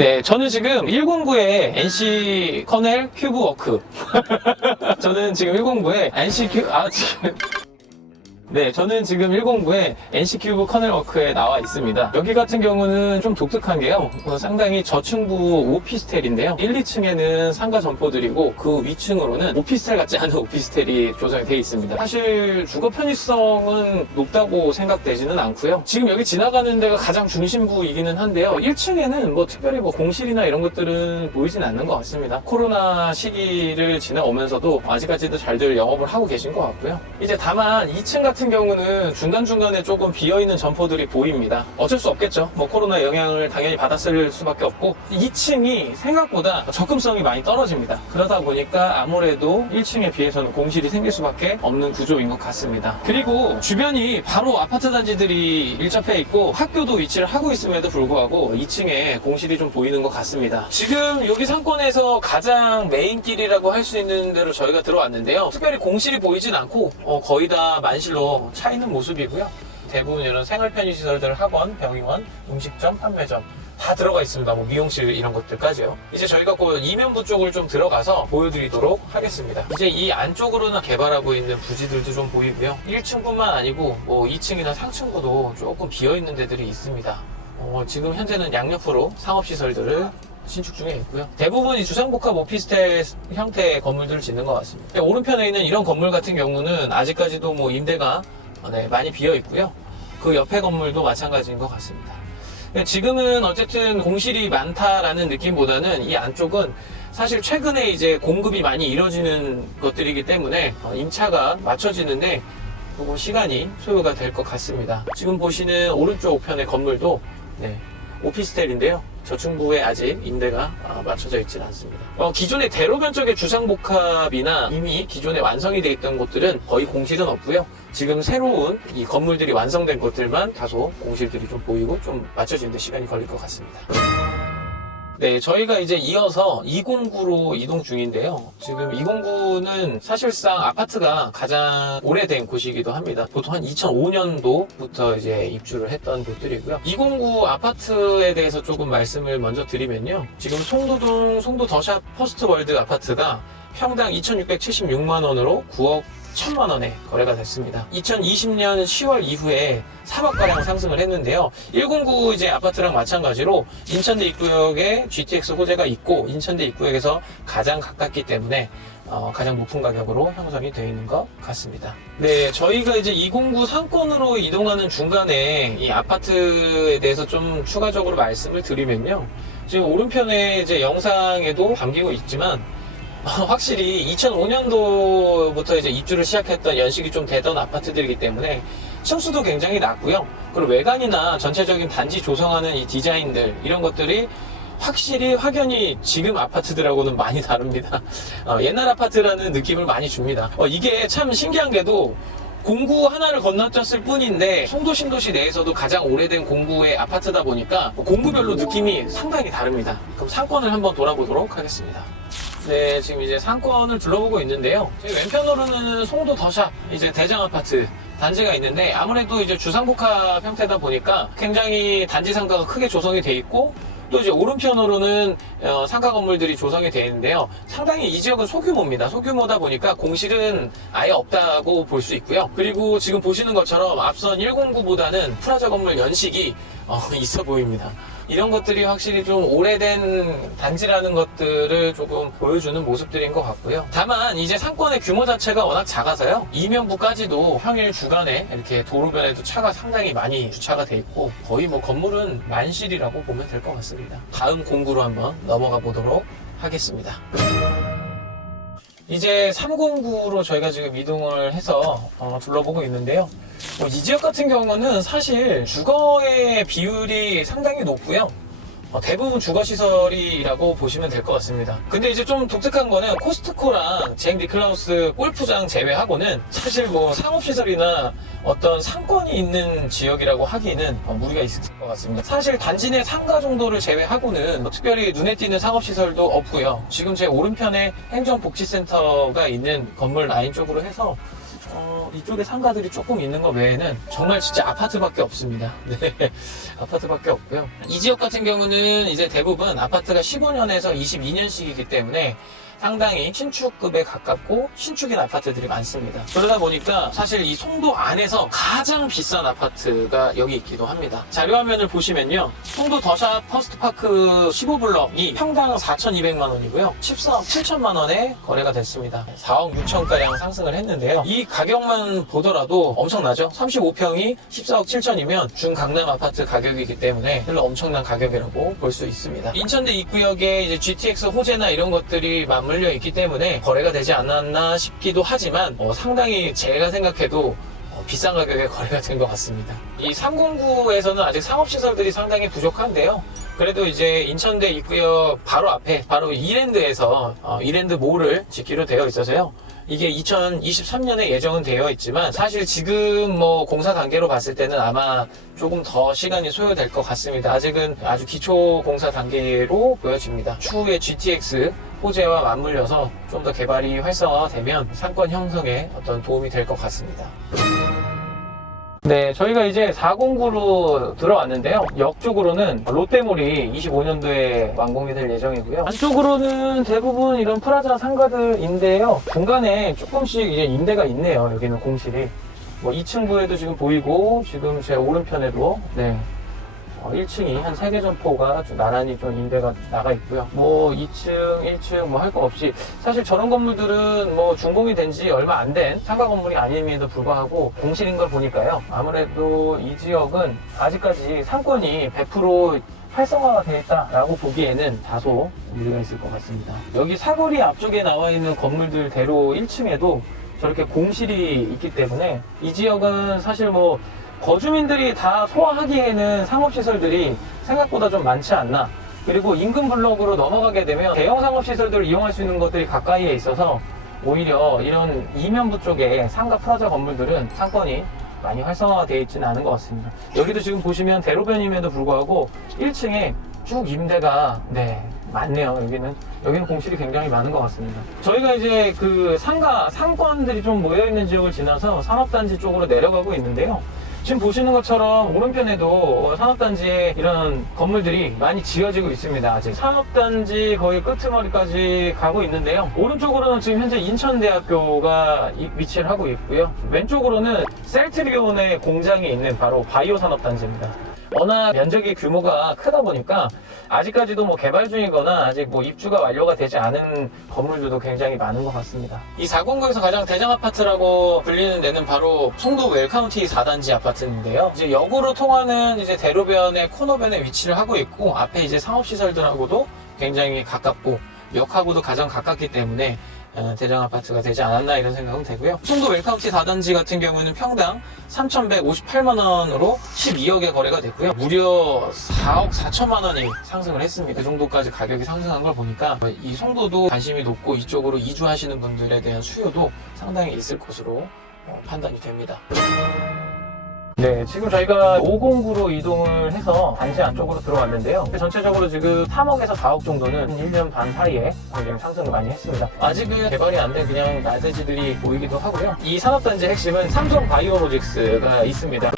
네, 저는 지금 109의 NC 커넬 큐브워크. 저는 지금 109의 네, 저는 지금 109의 NC큐브 커넬워크에 나와 있습니다. 여기 같은 경우는 좀 독특한 게요. 상당히 저층부 오피스텔인데요. 1, 2층에는 상가 점포들이고 그 위층으로는 오피스텔 같지 않은 오피스텔이 조성이 되어 있습니다. 사실 주거 편의성은 높다고 생각되지는 않고요. 지금 여기 지나가는 데가 가장 중심부이기는 한데요. 1층에는 뭐 특별히 뭐 공실이나 이런 것들은 보이진 않는 것 같습니다. 코로나 시기를 지나오면서도 아직까지도 잘들 영업을 하고 계신 것 같고요. 이제 다만 2층 같은 경우는 중간중간에 조금 비어있는 점포들이 보입니다. 어쩔 수 없겠죠. 뭐 코로나 영향을 당연히 받았을 수밖에 없고 2층이 생각보다 접근성이 많이 떨어집니다. 그러다 보니까 아무래도 1층에 비해서는 공실이 생길 수밖에 없는 구조인 것 같습니다. 그리고 주변이 바로 아파트 단지들이 일접해 있고 학교도 위치를 하고 있음에도 불구하고 2층에 공실이 좀 보이는 것 같습니다. 지금 여기 상권에서 가장 메인길이라고 할 수 있는 데로 저희가 들어왔는데요. 특별히 공실이 보이진 않고 거의 다 만실로 차 있는 모습이고요. 대부분 이런 생활 편의시설들, 학원, 병의원, 음식점, 판매점 다 들어가 있습니다. 뭐 미용실 이런 것들까지요. 이제 저희가 그 이면부 쪽을 좀 들어가서 보여드리도록 하겠습니다. 이제 이 안쪽으로는 개발하고 있는 부지들도 좀 보이고요. 1층뿐만 아니고 뭐 2층이나 상층부도 조금 비어있는 데들이 있습니다. 지금 현재는 양옆으로 상업시설들을 신축 중에 있고요. 대부분이 주상복합 오피스텔 형태의 건물들을 짓는 것 같습니다. 오른편에 있는 이런 건물 같은 경우는 아직까지도 뭐 임대가 많이 비어 있고요. 그 옆에 건물도 마찬가지인 것 같습니다. 지금은 어쨌든 공실이 많다라는 느낌보다는 이 안쪽은 사실 최근에 이제 공급이 많이 이루어지는 것들이기 때문에 임차가 맞춰지는데 조금 시간이 소요가 될 것 같습니다. 지금 보시는 오른쪽 편의 건물도 오피스텔인데요. 저층부에 아직 임대가 맞춰져 있지는 않습니다. 기존의 대로변 쪽의 주상복합이나 이미 기존에 완성이 되어 있던 곳들은 거의 공실은 없고요. 지금 새로운 이 건물들이 완성된 곳들만 다소 공실들이 좀 보이고 좀 맞춰지는데 시간이 걸릴 것 같습니다. 네, 저희가 이제 이어서 209로 이동 중인데요. 지금 209는 사실상 아파트가 가장 오래된 곳이기도 합니다. 보통 한 2005년도부터 이제 입주를 했던 곳들이고요. 209 아파트에 대해서 조금 말씀을 먼저 드리면요. 지금 송도동 송도 더샵 퍼스트월드 아파트가 평당 2,676만 원으로 9억 1,000만 원에 거래가 됐습니다. 2020년 10월 이후에 3억가량 상승을 했는데요. 109 이제 아파트랑 마찬가지로 인천대 입구역에 GTX 호재가 있고 인천대 입구역에서 가장 가깝기 때문에 가장 높은 가격으로 형성이 되어 있는 것 같습니다. 네, 저희가 이제 209 상권으로 이동하는 중간에 이 아파트에 대해서 좀 추가적으로 말씀을 드리면요. 지금 오른편에 이제 영상에도 담기고 있지만 확실히 2005년도부터 이제 입주를 시작했던 연식이 좀 되던 아파트들이기 때문에 층수도 굉장히 낮고요. 그리고 외관이나 전체적인 단지 조성하는 이 디자인들 이런 것들이 확실히 확연히 지금 아파트들하고는 많이 다릅니다. 옛날 아파트라는 느낌을 많이 줍니다. 이게 참 신기한 게도 공구 하나를 건너뛰었을 뿐인데 송도 신도시 내에서도 가장 오래된 공구의 아파트다 보니까 공구별로 느낌이 상당히 다릅니다. 그럼 상권을 한번 돌아보도록 하겠습니다. 네, 지금 이제 상권을 둘러보고 있는데요. 저희 왼편으로는 송도 더샵 이제 대장 아파트 단지가 있는데 아무래도 이제 주상복합 형태다 보니까 굉장히 단지 상가가 크게 조성이 돼 있고 또 이제 오른편으로는 상가 건물들이 조성이 되어 있는데요. 상당히 이 지역은 소규모입니다. 소규모다 보니까 공실은 아예 없다고 볼 수 있고요. 그리고 지금 보시는 것처럼 앞선 109보다는 프라자 건물 연식이 있어 보입니다. 이런 것들이 확실히 좀 오래된 단지라는 것들을 조금 보여주는 모습들인 것 같고요. 다만 이제 상권의 규모 자체가 워낙 작아서요. 이면부까지도 평일 주간에 이렇게 도로변에도 차가 상당히 많이 주차가 돼 있고 거의 뭐 건물은 만실이라고 보면 될 것 같습니다. 다음 공구로 한번 넘어가 보도록 하겠습니다. 이제 309로 저희가 지금 이동을 해서 둘러보고 있는데요. 이 지역 같은 경우는 사실 주거의 비율이 상당히 높고요. 대부분 주거시설이라고 보시면 될 것 같습니다. 근데 이제 좀 독특한 거는 코스트코랑 잭 니클라우스 골프장 제외하고는 사실 뭐 상업시설이나 어떤 상권이 있는 지역이라고 하기는 무리가 있을 것 같습니다. 사실 단지 내 상가 정도를 제외하고는 특별히 눈에 띄는 상업시설도 없고요. 지금 제 오른편에 행정복지센터가 있는 건물 라인 쪽으로 해서 이쪽에 상가들이 조금 있는 거 외에는 정말 진짜 아파트밖에 없습니다. 네, 아파트밖에 없고요. 이 지역 같은 경우는 이제 대부분 아파트가 15년에서 22년씩이기 때문에 상당히 신축급에 가깝고 신축인 아파트들이 많습니다. 그러다 보니까 사실 이 송도 안에서 가장 비싼 아파트가 여기 있기도 합니다. 자료화면을 보시면요, 송도 더샵 퍼스트파크 15블럭이 평당 4,200만 원이고요 14억 7천만 원에 거래가 됐습니다. 4억 6천가량 상승을 했는데요, 이 가격만 보더라도 엄청나죠. 35평이 14억 7천이면 중강남 아파트 가격이기 때문에 별로 엄청난 가격이라고 볼 수 있습니다. 인천대 입구역에 이제 GTX 호재나 이런 것들이 맞물려 있기 때문에 거래가 되지 않았나 싶기도 하지만 상당히 제가 생각해도 비싼 가격에 거래가 된 것 같습니다. 이 309에서는 아직 상업시설들이 상당히 부족한데요, 그래도 이제 인천대 입구역 바로 앞에 바로 이랜드에서 이랜드 몰을 짓기로 되어 있어서요, 이게 2023년에 예정은 되어 있지만 사실 지금 뭐 공사 단계로 봤을 때는 아마 조금 더 시간이 소요될 것 같습니다. 아직은 아주 기초 공사 단계로 보여집니다. 추후에 GTX 호재와 맞물려서 좀 더 개발이 활성화되면 상권 형성에 어떤 도움이 될 것 같습니다. 네, 저희가 이제 409로 들어왔는데요, 역쪽으로는 롯데몰이 25년도에 완공이 될 예정이고요, 안쪽으로는 대부분 이런 프라자 상가들인데요, 중간에 조금씩 이제 임대가 있네요. 여기는 공실이 2층부에도 지금 보이고, 지금 제 오른편에도 1층이 한 3개 점포가 좀 나란히 좀 임대가 나가 있고요. 2층, 1층 할 거 없이, 사실 저런 건물들은 준공이 된 지 얼마 안 된 상가 건물이 아님에도 불구하고 공실인 걸 보니까요, 아무래도 이 지역은 아직까지 상권이 100% 활성화가 되어 있다라고 보기에는 다소 무리가 있을 것 같습니다. 여기 사거리 앞쪽에 나와 있는 건물들대로 1층에도 저렇게 공실이 있기 때문에 이 지역은 사실 거주민들이 다 소화하기에는 상업시설들이 생각보다 좀 많지 않나. 그리고 인근 블록으로 넘어가게 되면 대형 상업시설들을 이용할 수 있는 것들이 가까이에 있어서 오히려 이런 이면부 쪽에 상가 프라자 건물들은 상권이 많이 활성화가 되어 있지는 않은 것 같습니다. 여기도 지금 보시면 대로변임에도 불구하고 1층에 쭉 임대가 많네요. 여기는 공실이 굉장히 많은 것 같습니다. 저희가 이제 그 상권들이 좀 모여있는 지역을 지나서 산업단지 쪽으로 내려가고 있는데요, 지금 보시는 것처럼 오른편에도 산업단지에 이런 건물들이 많이 지어지고 있습니다. 아직 산업단지 거의 끄트머리까지 가고 있는데요, 오른쪽으로는 지금 현재 인천대학교가 위치를 하고 있고요, 왼쪽으로는 셀트리온의 공장이 있는 바로 바이오 산업단지입니다. 워낙 면적이 규모가 크다 보니까 아직까지도 개발 중이거나 아직 입주가 완료가 되지 않은 건물들도 굉장히 많은 것 같습니다. 이 409에서 가장 대장 아파트라고 불리는 데는 바로 송도 웰카운티 4단지 아파트인데요, 이제 역으로 통하는 이제 대로변의 코너변에 위치를 하고 있고, 앞에 이제 상업시설들하고도 굉장히 가깝고 역하고도 가장 가깝기 때문에 대장 아파트가 되지 않았나 이런 생각은 되고요. 송도 웰카운티 4단지 같은 경우는 평당 3,158만 원으로 12억에 거래가 됐고요, 무려 4억 4천만 원이 상승을 했습니다. 그 정도까지 가격이 상승한 걸 보니까 이 송도도 관심이 높고 이쪽으로 이주하시는 분들에 대한 수요도 상당히 있을 것으로 판단이 됩니다. 네, 지금 저희가 509로 이동을 해서 단지 안쪽으로 들어왔는데요, 전체적으로 지금 3억에서 4억 정도는 1년 반 사이에 굉장히 상승을 많이 했습니다. 아직은 개발이 안 된 그냥 나대지들이 보이기도 하고요. 이 산업단지 핵심은 삼성 바이오로직스가 있습니다.